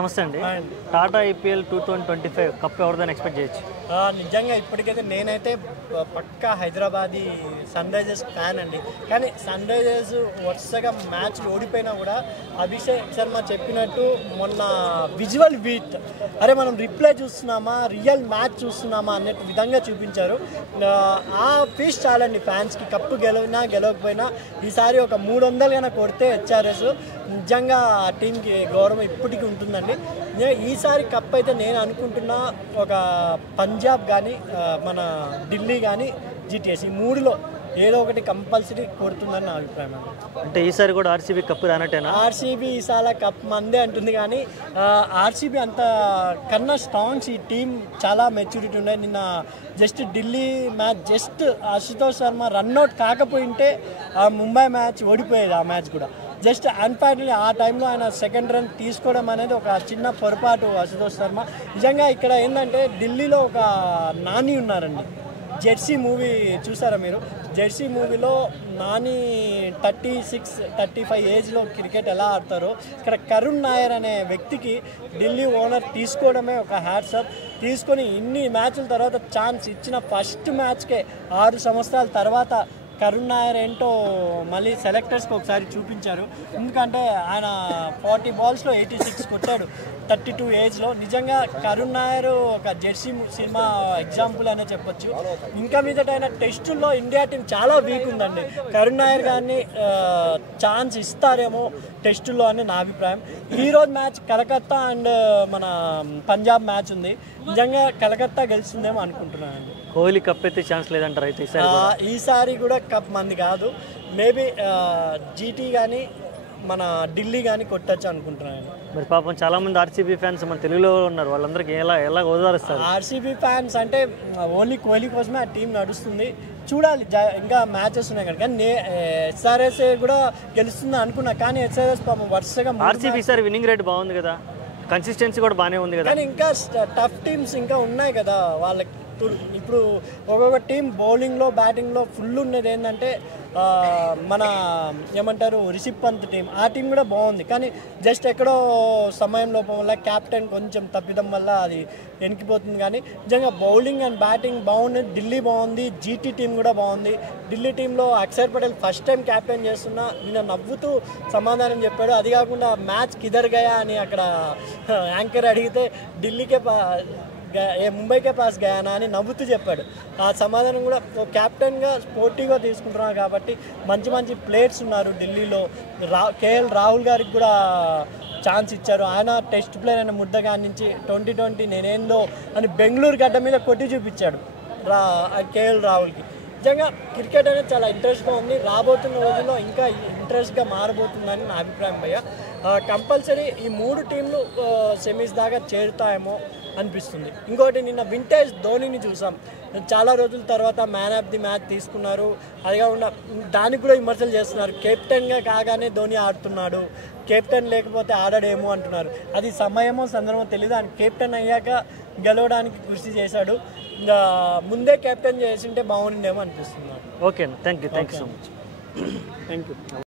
నమస్తే అండి. Tata IPL 2025 cup ఎవరిదని expect చేయొచ్చు? నిజంగా ఇప్పటికైతే నేనైతే పక్కా హైదరాబాదీ సన్ రైజర్స్ ఫ్యాన్ అండి. కానీ సన్ రైజర్స్ వరుసగా మ్యాచ్లు ఓడిపోయినా కూడా అభిషేక్ శర్మ చెప్పినట్టు మొన్న విజువల్ బీట్ అరే మనం రిప్లై చూస్తున్నామా రియల్ మ్యాచ్ చూస్తున్నామా అన్నట్టు విధంగా చూపించారు. ఆ ఫీస్ట్ చాలండి ఫ్యాన్స్కి. కప్పు గెలవినా గెలవకపోయినా ఈసారి ఒక 300 కన్నా కొడితే హెచ్ఆర్ఎస్ నిజంగా ఆ టీంకి గౌరవం ఇప్పటికీ ఉంటుందండి. ఈసారి కప్ అయితే నేను అనుకుంటున్నా ఒక పంజాబ్ కానీ మన ఢిల్లీ కానీ జీటీఎస్ ఈ మూడులో ఏదో ఒకటి కంపల్సరీ కొడుతుందని నా అభిప్రాయం అండి. అంటే ఈసారి కూడా ఆర్సీబీ కప్పు రానట్టేనా? ఆర్సీబీ ఈసారి కప్ మందే అంటుంది కానీ ఆర్సీబీ అంత కన్నా స్ట్రాంగ్స్ ఈ టీం చాలా మెచ్యూరిటీ ఉన్నాయి. నిన్న just Delhi match just Ashutosh Sharma run out కాకపోయింటే ఆ ముంబై మ్యాచ్ ఓడిపోయేది. ఆ మ్యాచ్ కూడా జస్ట్ అన్ఫార్చునేట్లీ ఆ టైంలో ఆయన సెకండ్ రన్ తీసుకోవడం అనేది ఒక చిన్న పొరపాటు అశుతోష్ శర్మ. నిజంగా ఇక్కడ ఏంటంటే ఢిల్లీలో ఒక నాని ఉన్నారండి. జెర్సీ మూవీ చూసారా మీరు? జెర్సీ మూవీలో నాని 36-35 ఏజ్లో క్రికెట్ ఎలా ఆడతారో ఇక్కడ కరుణ్ నాయర్ అనే వ్యక్తికి ఢిల్లీ ఓనర్ తీసుకోవడమే ఒక హ్యాట్సప్. తీసుకొని ఇన్ని మ్యాచ్ల తర్వాత ఛాన్స్ ఇచ్చిన ఫస్ట్ మ్యాచ్కే 6 సంవత్సరాల తర్వాత కరుణ్ నాయర్ ఏంటో మళ్ళీ సెలెక్టర్స్కి ఒకసారి చూపించారు. ఎందుకంటే ఆయన 40 బాల్స్లో 86 కొట్టాడు 32 ఏజ్లో. నిజంగా కరుణ్ నాయర్ ఒక జెర్సీ సినిమా ఎగ్జాంపుల్ అనే చెప్పొచ్చు. ఇంకా మీదట ఆయన టెస్టుల్లో ఇండియా టీం చాలా వీక్ ఉందండి. కరుణ్ నాయర్ గారిని ఛాన్స్ ఇస్తారేమో టెస్టుల్లో అని నా అభిప్రాయం. ఈరోజు మ్యాచ్ కలకత్తా అండ్ మన పంజాబ్ మ్యాచ్ ఉంది. నిజంగా కలకత్తా గెలుస్తుందేమో అనుకుంటున్నానండి. కోహ్లీ కప్ అయితే ఛాన్స్ లేదంటారు అయితే ఈసారి కూడా కప్ మంది కాదు. మేబీ జీటీ కానీ మన ఢిల్లీ కానీ కొట్టచ్చు అనుకుంటున్నాను. మరి పాపం చాలా మంది ఆర్సీబీ ఫ్యాన్స్ మన తెలుగులో ఉన్నారు, వాళ్ళందరికీ ఎలా ఓదారుస్తారు? ఆర్సీబీ ఫ్యాన్స్ అంటే ఓన్లీ కోహ్లీ కోసమే ఆ టీం నడుస్తుంది. చూడాలి, ఇంకా మ్యాచెస్ ఉన్నాయి కదా. కానీ ఎస్ఆర్ఎస్ కూడా గెలుస్తుంది అనుకున్నా, కానీ ఎస్ఆర్ఎస్ పాపం వరుసగా ఆర్సీబీ సార్ విన్నింగ్ రేట్ బాగుంది కదా, కన్సిస్టెన్సీ కూడా బాగానే ఉంది కదా. కానీ ఇంకా టఫ్ టీమ్స్ ఇంకా ఉన్నాయి కదా వాళ్ళకి. ఇప్పుడు ఒక్కొక్క టీం బౌలింగ్లో బ్యాటింగ్లో ఫుల్ ఉన్నది ఏంటంటే మన ఏమంటారు రిషబ్ పంత్ టీం. ఆ టీం కూడా బాగుంది, కానీ జస్ట్ ఎక్కడో సమయం లోపం వల్ల క్యాప్టెన్ కొంచెం తప్పిదం వల్ల అది వెనక్కిపోతుంది. కానీ నిజంగా బౌలింగ్ అండ్ బ్యాటింగ్ బాగుంది. ఢిల్లీ బాగుంది, జీటీ టీం కూడా బాగుంది. ఢిల్లీ టీంలో Akshar Patel first time captain చేస్తున్నా నిన్న నవ్వుతూ సమాధానం చెప్పాడు. అది కాకుండా మ్యాచ్ కిదర్ గయా అని అక్కడ యాంకర్ అడిగితే ఢిల్లీకే ముంబైకే పాస్ గయానా అని నవ్వుతూ చెప్పాడు. ఆ సమాధానం కూడా క్యాప్టెన్గా స్పోర్టివ్గా తీసుకుంటున్నారు కాబట్టి మంచి మంచి ప్లేయర్స్ ఉన్నారు ఢిల్లీలో. కేఎల్ రాహుల్ గారికి కూడా ఛాన్స్ ఇచ్చారు. ఆయన టెస్ట్ ప్లేయర్ అయిన ముద్దగా నుంచి 2020 నేనేందో అని బెంగళూరు గడ్డ మీద కొట్టి చూపించాడు కేఎల్ రాహుల్కి. నిజంగా క్రికెట్ అనేది చాలా ఇంట్రెస్ట్గా ఉంది. రాబోతున్న రోజుల్లో ఇంకా ఇంట్రెస్ట్గా మారబోతుందని నా అభిప్రాయం భయ్య. కంపల్సరీ ఈ 3 టీంలు సెమీస్ దాకా చేరుతాయేమో అనిపిస్తుంది. ఇంకోటి నిన్న వింటేజ్ ధోనిని చూసాం. చాలా రోజుల తర్వాత మ్యాన్ ఆఫ్ ది మ్యాచ్ తీసుకున్నారు. అది కాకుండా దానికి కూడా విమర్శలు చేస్తున్నారు. కెప్టెన్గా కాగానే ధోని ఆడుతున్నాడు, కెప్టెన్ లేకపోతే ఆడడేమో అంటున్నారు. అది సమయమో సందర్భమో తెలియదు. ఆయన కెప్టెన్ అయ్యాక గెలవడానికి కృషి చేశాడు. ముందే కెప్టెన్ చేసింటే బాగుండేమో అనిపిస్తుంది. Okay, thank you so much. Thank you.